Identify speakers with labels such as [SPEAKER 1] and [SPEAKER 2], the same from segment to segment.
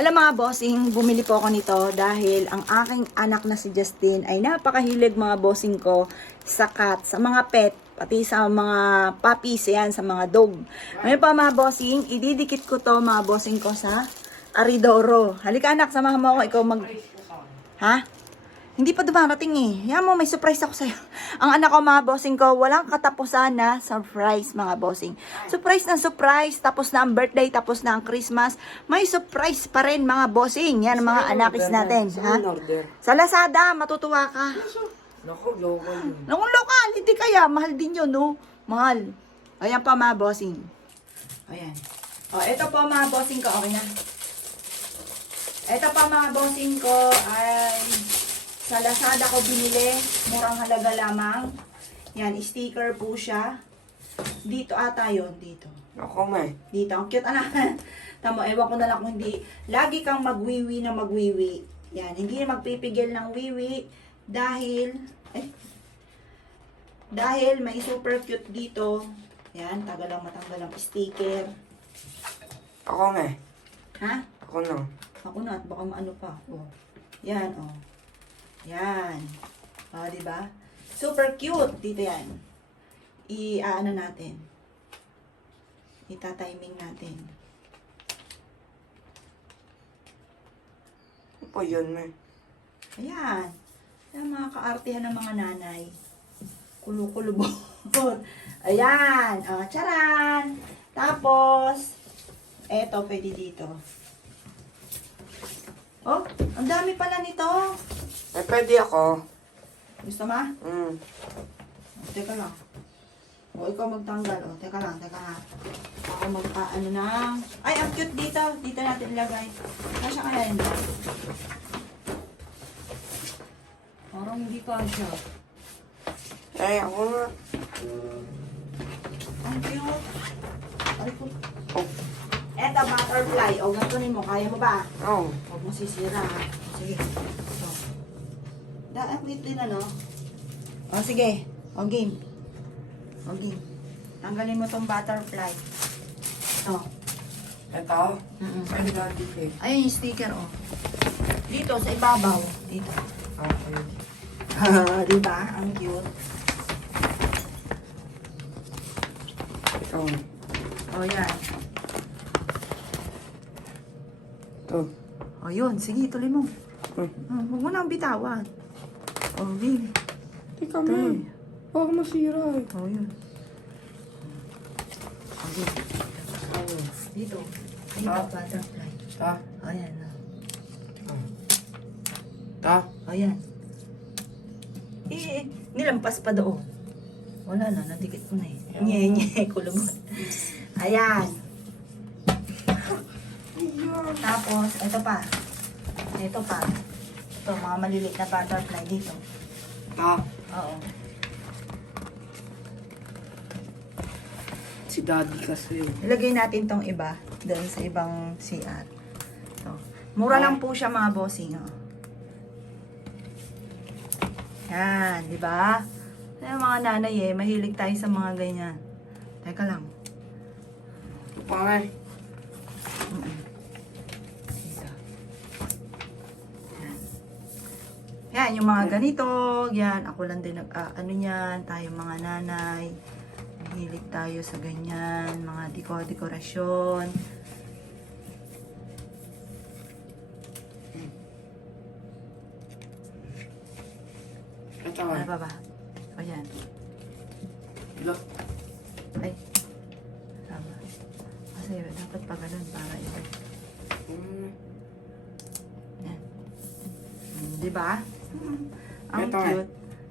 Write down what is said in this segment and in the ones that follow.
[SPEAKER 1] Hello mga bossing, bumili po ako nito dahil ang aking anak na si Justin ay napakahilig mga bossing ko sa cat, sa mga pet, pati sa mga puppies, yan, sa mga dog. Ngayon pa mga bossing, ididikit ko to mga bossing ko sa Aridoro. Halika anak, samahan mo ako, ikaw mag... Ha? Hindi pa dumarating eh. Yan mo, may surprise ako sa'yo. Ang anak ko, mga bossing ko, walang katapusan na surprise, mga bossing. Surprise na surprise, tapos na ang birthday, tapos na ang Christmas. May surprise pa rin, mga bossing. Yan, ang mga anakis natin. Ha? Sa Lazada, matutuwa ka.
[SPEAKER 2] Naku, local yun.
[SPEAKER 1] Nung local, hindi kaya. Mahal din yun, no? Mahal. Ayan pa, mga bossing. Ayan. O, ito po, mga bossing ko. Okay na. Ito pa, mga bossing ko ay sa Lazada ko binili. Murang halaga lamang. Yan, sticker po siya. Dito ata yun, dito.
[SPEAKER 2] Naku, may.
[SPEAKER 1] Dito, ang cute anak. Tamo, ewan ko na lang kung hindi. Lagi kang magwiwi na magwiwi. Yan, hindi na magpipigil ng wiwi dahil, eh, dahil may super cute dito. Yan, tagal lang matanggal ang sticker.
[SPEAKER 2] Ako, may.
[SPEAKER 1] Ha?
[SPEAKER 2] Ako na.
[SPEAKER 1] Ako na, at baka maano pa. Oh. Yan, oh. Yan. Di ba? Super cute. Dito yan. I-ano natin. Ita-timing natin.
[SPEAKER 2] Ano po yun, may?
[SPEAKER 1] Ayan. Ayan mga kaartihan ng mga nanay. Kulukulubot. Ayan. O, charan. Tapos, eto, pwede dito. Oh, ang dami pala nito.
[SPEAKER 2] Eh, pwede ako.
[SPEAKER 1] Gusto ma?
[SPEAKER 2] Mm.
[SPEAKER 1] Teka lang. O, ikaw magtanggal. O, teka lang, teka lang. Ako magpaano na. Ay, ang cute dito. Dito natin ilagay. Kasya kaya yun? Parang hindi pa siya.
[SPEAKER 2] Eh, ako nga.
[SPEAKER 1] Ang cute. Ay, ko.
[SPEAKER 2] Oh.
[SPEAKER 1] Eto, butterfly. O, gantunin mo. Kaya mo ba?
[SPEAKER 2] Oh.
[SPEAKER 1] Huwag mo sisira? Sige. Ito. Daan din ano? O, sige. O, game. O, game. Tanggalin mo tong butterfly. Ito.
[SPEAKER 2] Ito?
[SPEAKER 1] Mm-mm.
[SPEAKER 2] Pwede ka dito eh.
[SPEAKER 1] Ayun yung sticker, oh. Dito, sa ibabaw. Dito.
[SPEAKER 2] Okay.
[SPEAKER 1] Di ba? Ang cute.
[SPEAKER 2] Ito.
[SPEAKER 1] O, yan.
[SPEAKER 2] Ito.
[SPEAKER 1] O, yun. Sige, tuloy mo.
[SPEAKER 2] Hmm.
[SPEAKER 1] Oh, huwag mo nang bitawan. O, game.
[SPEAKER 2] Teka,
[SPEAKER 1] Ito.
[SPEAKER 2] may. Baka masira eh.
[SPEAKER 1] O, yun. O, game.
[SPEAKER 2] Ano?
[SPEAKER 1] Dito. Dito,
[SPEAKER 2] Ah.
[SPEAKER 1] butterfly.
[SPEAKER 2] Ta?
[SPEAKER 1] O, yan.
[SPEAKER 2] Ta?
[SPEAKER 1] O, yan. Eh, nilampas pa doon. Wala na, nadikit ko na eh. Nye, nye, kulubot. Ayan. Tapos, ito pa. Ito pa. Ito, mga maliliit na butterfly dito.
[SPEAKER 2] Ta?
[SPEAKER 1] Oo.
[SPEAKER 2] Si daddy kasi.
[SPEAKER 1] Ilagay natin tong iba doon sa ibang CR. Ito. Mura lang po siya mga bossing. Oh. Yan, di ba? Kaya mga nanay eh, mahilig tayo sa mga ganyan. Teka lang.
[SPEAKER 2] Ito pa nga eh.
[SPEAKER 1] Yan, yung mga ganito, yan, ako lang din nag, ah, ano yan, tayo mga nanay, mahilig tayo sa ganyan, mga deko-dekorasyon.
[SPEAKER 2] Ito
[SPEAKER 1] Ano
[SPEAKER 2] nga.
[SPEAKER 1] pa ba? O yan.
[SPEAKER 2] Ilo.
[SPEAKER 1] Ay. Tama. Kasi dapat pa ganun para ito.
[SPEAKER 2] Mm.
[SPEAKER 1] Yan. Mm, Di ba? Mm, Ang
[SPEAKER 2] Ito eh.
[SPEAKER 1] cute.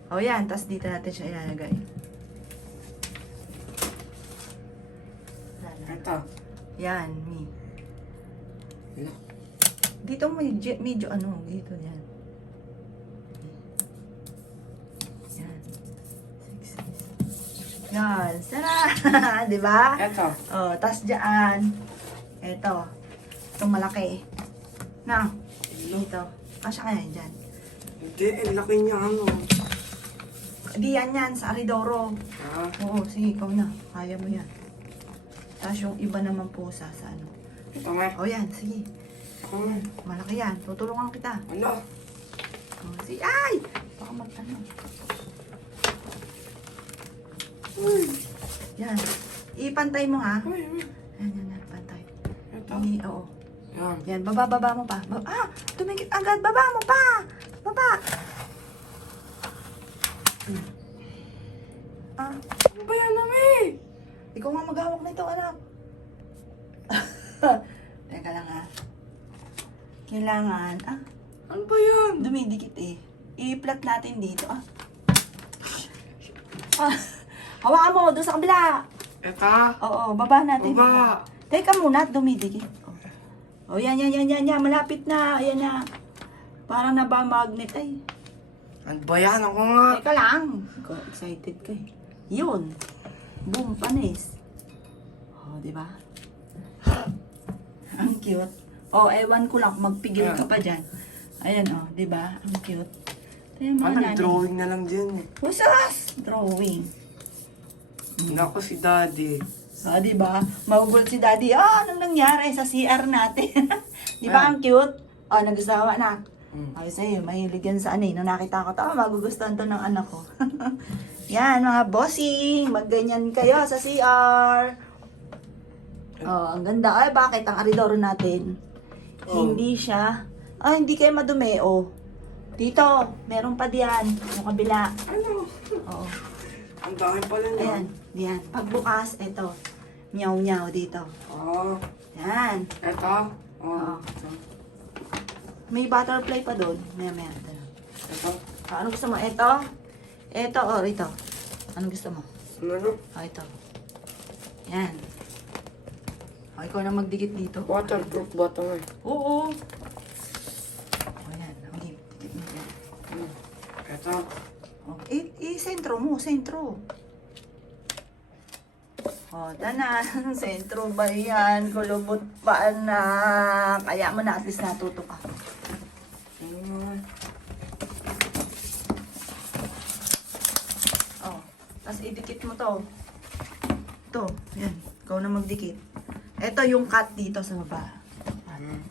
[SPEAKER 1] O yan, tapos dito natin siya ilalagay. Wala na.
[SPEAKER 2] Ito.
[SPEAKER 1] Yan, me.
[SPEAKER 2] Ilo.
[SPEAKER 1] Dito medyo, medyo ano, dito yan. Yan. Six, six. Yan, sana! Di ba?
[SPEAKER 2] Ito.
[SPEAKER 1] Oh, tas dyan. Ito. Itong malaki. Na, dito. Kasya kaya yan dyan.
[SPEAKER 2] Hindi, ang laki niya ano.
[SPEAKER 1] Di yan yan, sa Aridoro.
[SPEAKER 2] Ah.
[SPEAKER 1] Oo, sige, ikaw na. Kaya mo yan. Tapos yung iba naman po sa, sa ano.
[SPEAKER 2] Ito nga.
[SPEAKER 1] O yan, sige.
[SPEAKER 2] Ay,
[SPEAKER 1] Malaki yan. Tutulungan kita.
[SPEAKER 2] ala.
[SPEAKER 1] Oh, si ay! Baka mag-ano. Yan. Ipantay mo ha.
[SPEAKER 2] Ay, ay.
[SPEAKER 1] Yan, yan, yan. Pantay.
[SPEAKER 2] Ito.
[SPEAKER 1] Hindi, oo.
[SPEAKER 2] Yan.
[SPEAKER 1] Yan, baba, baba mo pa. Ba- ah, tumingit agad. Baba mo pa. Baba. Ah,
[SPEAKER 2] Ano ba yan, Mami?
[SPEAKER 1] ikaw nga maghawak nito, anak. Teka lang ha. Kailangan, ah,
[SPEAKER 2] Ano ba yan?
[SPEAKER 1] dumidikit eh. I-flat natin dito, ah. Ah, hawakan mo doon sa kabila.
[SPEAKER 2] Eta.
[SPEAKER 1] Oo, baba natin.
[SPEAKER 2] Baba.
[SPEAKER 1] Teka muna, dumidikit. Oh yan, yan, yan, yan, yan. Malapit na. Ayan na. Parang naba magnet ay.
[SPEAKER 2] Ano ba yan? Ako nga.
[SPEAKER 1] Teka lang. Ikaw, excited ka eh. Yun. Boom, panis. Oh, di ba? Ang cute. Oh, ewan ko lang kung magpigil ka pa dyan. Ayan, oh, di ba? Ang cute. Yung mga nanay.
[SPEAKER 2] drawing na lang dyan eh.
[SPEAKER 1] Usas! Drawing.
[SPEAKER 2] Nako si Daddy.
[SPEAKER 1] Ah, di ba? Magugulat si daddy. Ah, anong nangyari sa CR natin? di ba
[SPEAKER 2] Ah.
[SPEAKER 1] ang cute? Ah, nag-asawa na.
[SPEAKER 2] Mm.
[SPEAKER 1] Ay, sa'yo, mahilig yan sa ano eh. Nung nakita ko to, ah, magugustuhan to ng anak ko. yan, mga bossing. Magganyan kayo sa CR. Oh, ang ganda. Ay, bakit ang aridoro natin?
[SPEAKER 2] Oh.
[SPEAKER 1] Hindi siya. Ah, hindi kayo madumi, oh. Dito, meron pa diyan. Yung kabila.
[SPEAKER 2] Ano?
[SPEAKER 1] Oo.
[SPEAKER 2] Ang dami pala niya.
[SPEAKER 1] Ayan, diyan. Pagbukas, eto. Meow-meow dito.
[SPEAKER 2] Oh.
[SPEAKER 1] Yan.
[SPEAKER 2] Eta.
[SPEAKER 1] Oo.
[SPEAKER 2] Oh.
[SPEAKER 1] May butterfly pa doon. Maya, maya. Ito. Ah, ano gusto mo? Ito? Ito or ito? Ano gusto mo?
[SPEAKER 2] Ano ano?
[SPEAKER 1] Ah, ito. Yan. Oh, ikaw na magdikit dito.
[SPEAKER 2] Waterproof ba ito nga?
[SPEAKER 1] Oo. Oh, yan. Okay, dikit mo yan.
[SPEAKER 2] Hmm. Eta.
[SPEAKER 1] Oh, i, i-sentro mo, sentro. Oh, tanan. Sentro ba yan? Kulubot pa na. Kaya mo na at least natuto ka.
[SPEAKER 2] Ano?
[SPEAKER 1] Oh, tapos idikit mo to. Ito, yan. Ikaw na magdikit. Ito yung cut dito sa baba.
[SPEAKER 2] Hmm.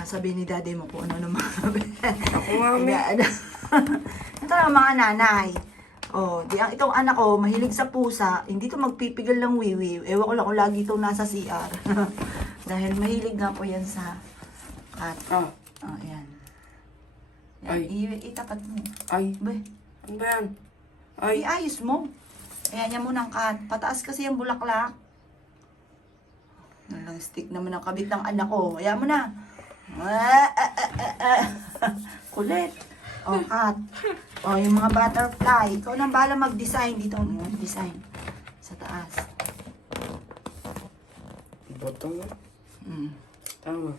[SPEAKER 1] Sasabihin ni daddy mo kung ano naman.
[SPEAKER 2] Ako Mami.
[SPEAKER 1] ano. Ito lang mga nanay. Oh, di ang itong anak ko, mahilig sa pusa, hindi to magpipigil ng wiwi. Ewan ko lang kung lagi itong nasa CR. Dahil mahilig nga po yan sa cat.
[SPEAKER 2] Ah.
[SPEAKER 1] Oh, yan. Yan,
[SPEAKER 2] Ay.
[SPEAKER 1] i- itapat mo.
[SPEAKER 2] Ay.
[SPEAKER 1] Ba,
[SPEAKER 2] Ano ba yan? Ay.
[SPEAKER 1] iayos mo. Ayan, yan muna ang cat. Pataas kasi yung bulaklak. Nalang stick naman ang kabit ng anak ko. Ayan mo na. Ah, ah, ah, ah, ah. Kulit. Oh, cat. Oh, yung mga butterfly. Ikaw nang bahala mag-design dito. Mag-design. Sa taas.
[SPEAKER 2] Boto nga.
[SPEAKER 1] Mm.
[SPEAKER 2] Tama.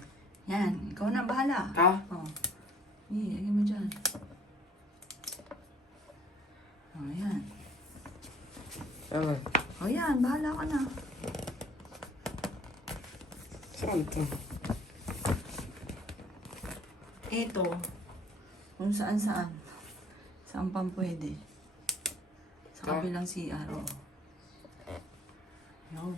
[SPEAKER 1] Yan. Ikaw nang bahala.
[SPEAKER 2] Ta?
[SPEAKER 1] Oh. Hindi, lagyan mo dyan. Oh, yan.
[SPEAKER 2] Tama.
[SPEAKER 1] Oh, yan. Bahala ka na.
[SPEAKER 2] Saan ito?
[SPEAKER 1] Ito, kung saan saan. Saan pang pwede. Sa
[SPEAKER 2] Ah.
[SPEAKER 1] kabilang CR, oo. Yun.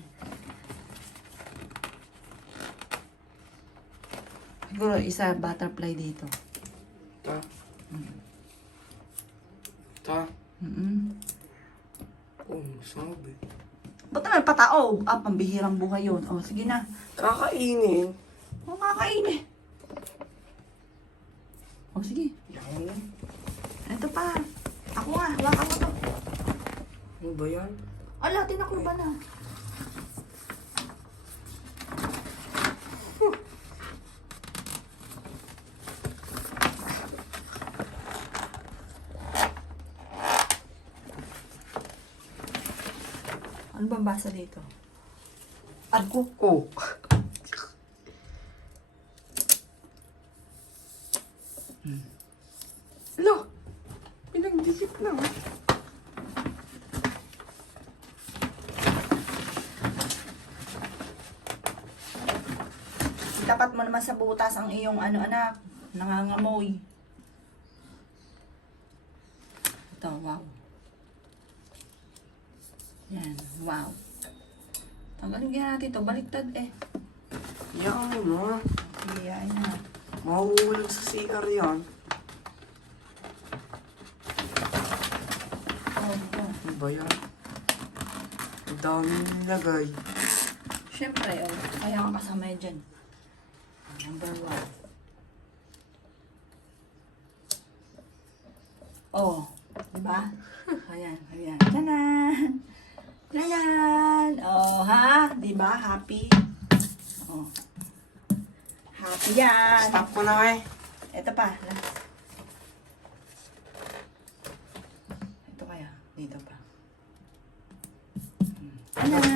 [SPEAKER 1] Siguro isa butterfly dito.
[SPEAKER 2] Ta? Ta?
[SPEAKER 1] Mm
[SPEAKER 2] Oh, sabi.
[SPEAKER 1] Pataob? Ah, pambihirang buhay yun. Oh, sige na.
[SPEAKER 2] Kakainin.
[SPEAKER 1] Oh, kakain eh. Oh, sige.
[SPEAKER 2] Yan.
[SPEAKER 1] Ito pa. Ako nga, hawakan mo to.
[SPEAKER 2] Ano ba yan?
[SPEAKER 1] Ala, tinaklo ba na? Ano bang basa dito?
[SPEAKER 2] Ako ko. Lo! Pinagdikit lang.
[SPEAKER 1] Itapat mo naman sa butas ang iyong ano anak, nangangamoy. Ito, wow. Yan, wow. Tanggalin kaya natin ito, baliktad eh.
[SPEAKER 2] Yan mo.
[SPEAKER 1] Iyain na.
[SPEAKER 2] Mahuhulog sa CR yan.
[SPEAKER 1] Oh, oh.
[SPEAKER 2] Ano ba yan? Ang dami nilagay.
[SPEAKER 1] Siyempre, oh, kaya ka kasama dyan. Number one. Oh, di ba? Ayan, ayan. Tanan! Tanan! Oh, ha? Di ba? Happy? Oh. Happy yan.
[SPEAKER 2] Stop ko na eh.
[SPEAKER 1] Ito pa. Ito kaya. Dito pa. Hmm.